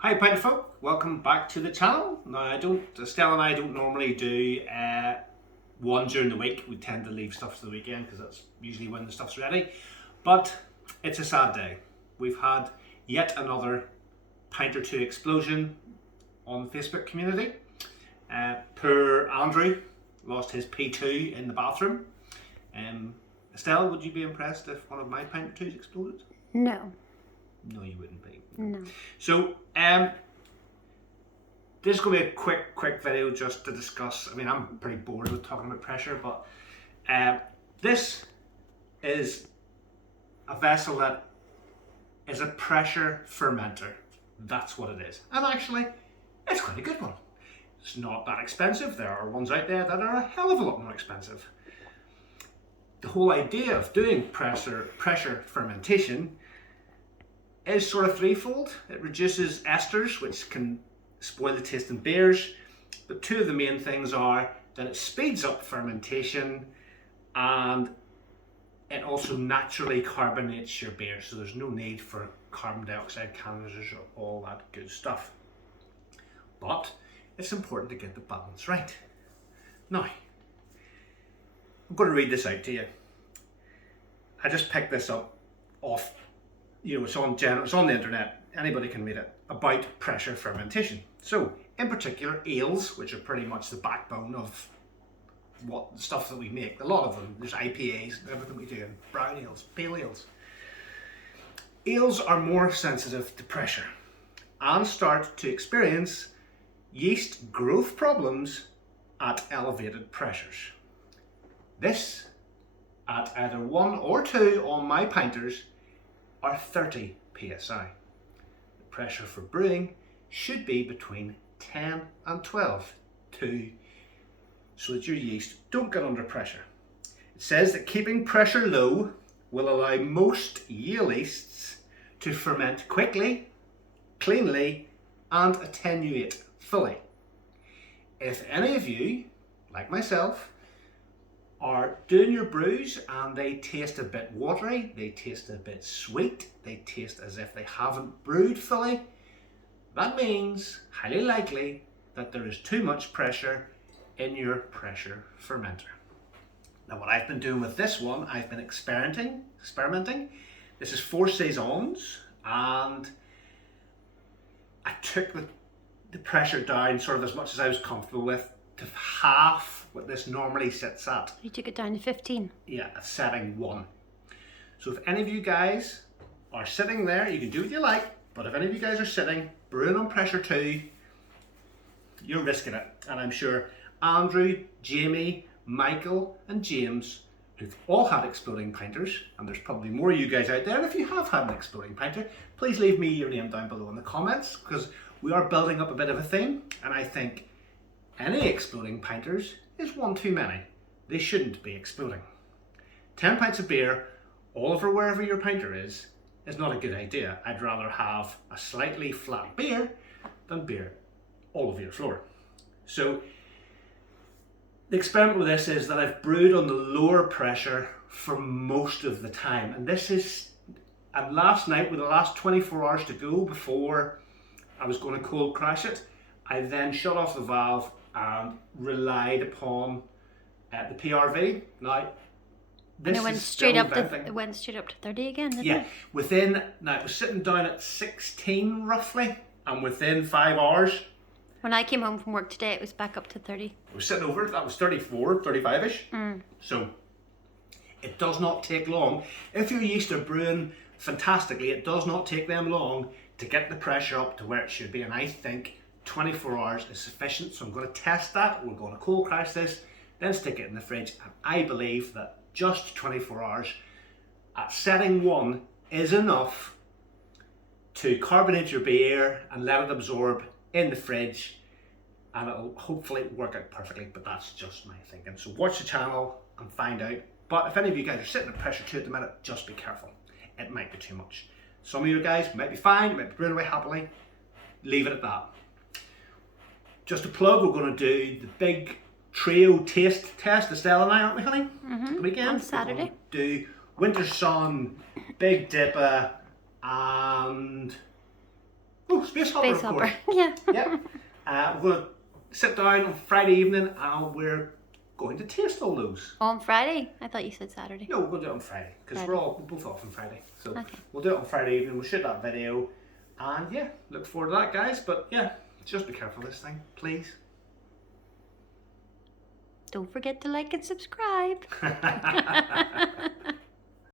Hi Pinter folk, welcome back to the channel. Now Estelle and I don't normally do one during the week. We tend to leave stuff to the weekend because that's usually when the stuff's ready. But it's a sad day. We've had yet another Pinter 2 explosion on the Facebook community. Poor Andrew lost his P2 in the bathroom. Estelle, would you be impressed if one of my Pinter 2s exploded? No. No, you wouldn't be. No. So, this is going to be a quick video just to discuss. I mean, I'm pretty bored with talking about pressure, but this is a vessel that is a pressure fermenter. That's what it is. And actually, it's quite a good one. It's not that expensive. There are ones out there that are a hell of a lot more expensive. The whole idea of doing pressure fermentation is sort of threefold. It reduces esters, which can spoil the taste in beers, but two of the main things are that it speeds up fermentation and it also naturally carbonates your beer, so there's no need for carbon dioxide canisters or all that good stuff. But it's important to get the balance right. Now, I'm going to read this out to you. I just picked this up off, it's on the internet, anybody can read it, about pressure fermentation. So, in particular, ales, which are pretty much the backbone of what the stuff that we make. A lot of them, there's IPAs, everything we do, and brown ales, pale ales. Ales are more sensitive to pressure and start to experience yeast growth problems at elevated pressures. This, at either 1 or 2 on my pinters, are 30 psi. The pressure for brewing should be between 10 and 12 so that your yeast don't get under pressure. It says that keeping pressure low will allow most yeasts to ferment quickly, cleanly, and attenuate fully. If any of you, like myself, are doing your brews and they taste a bit watery, they taste a bit sweet, they taste as if they haven't brewed fully, that means, highly likely, that there is too much pressure in your pressure fermenter. Now what I've been doing with this one, I've been experimenting. This is 4 saisons, and I took the pressure down sort of as much as I was comfortable with to half what this normally sits at. You took it down to 15. Yeah, at setting 1. So if any of you guys are sitting there, you can do what you like, but if any of you guys are sitting, brewing on pressure 2, you're risking it. And I'm sure Andrew, Jamie, Michael and James, who've all had exploding pinters, and there's probably more of you guys out there, and if you have had an exploding pinter, please leave me your name down below in the comments, because we are building up a bit of a theme, and I think any exploding pinters is one too many. They shouldn't be exploding. 10 pints of beer all over wherever your pinter is not a good idea. I'd rather have a slightly flat beer than beer all over your floor. So the experiment with this is that I've brewed on the lower pressure for most of the time, and last night, with the last 24 hours to go before I was going to cold crash it, I then shut off the valve and relied upon the PRV. Now, this And it went is straight still up venting. to 30 again, didn't Yeah, it? now it was sitting down at 16 roughly, and within 5 hours, When I came home from work today, it was back up to 30. it was sitting over, that was 34, 35-ish. So it does not take long. If your yeast are brewing fantastically, it does not take them long to get the pressure up to where it should be, and I think 24 hours is sufficient. So I'm going to test that. We're going to cold crash this, then stick it in the fridge, and I believe that just 24 hours at setting 1 is enough to carbonate your beer and let it absorb in the fridge, and it'll hopefully work out perfectly. But that's just my thinking. So watch the channel and find out. But if any of you guys are sitting at pressure 2 at the minute, just be careful. It might be too much. Some of you guys might be fine, might be brewing away happily. Leave it at that. Just a plug, we're going to do the big trio taste test, Estelle and I, aren't we, honey? The weekend. On Saturday. We're going to do Winter Sun, Big Dipper, and Oh, Space Hopper, Space of course. Hopper. Yeah. Yep. We're going to sit down on Friday evening and we're going to taste all those. On Friday? I thought you said Saturday. No, we're going to do it on Friday because Friday. we're both off on Friday. So Okay. we'll do it on Friday evening. We'll shoot that video. And yeah, look forward to that, guys. But yeah, just be careful this thing, please. Don't forget to like and subscribe.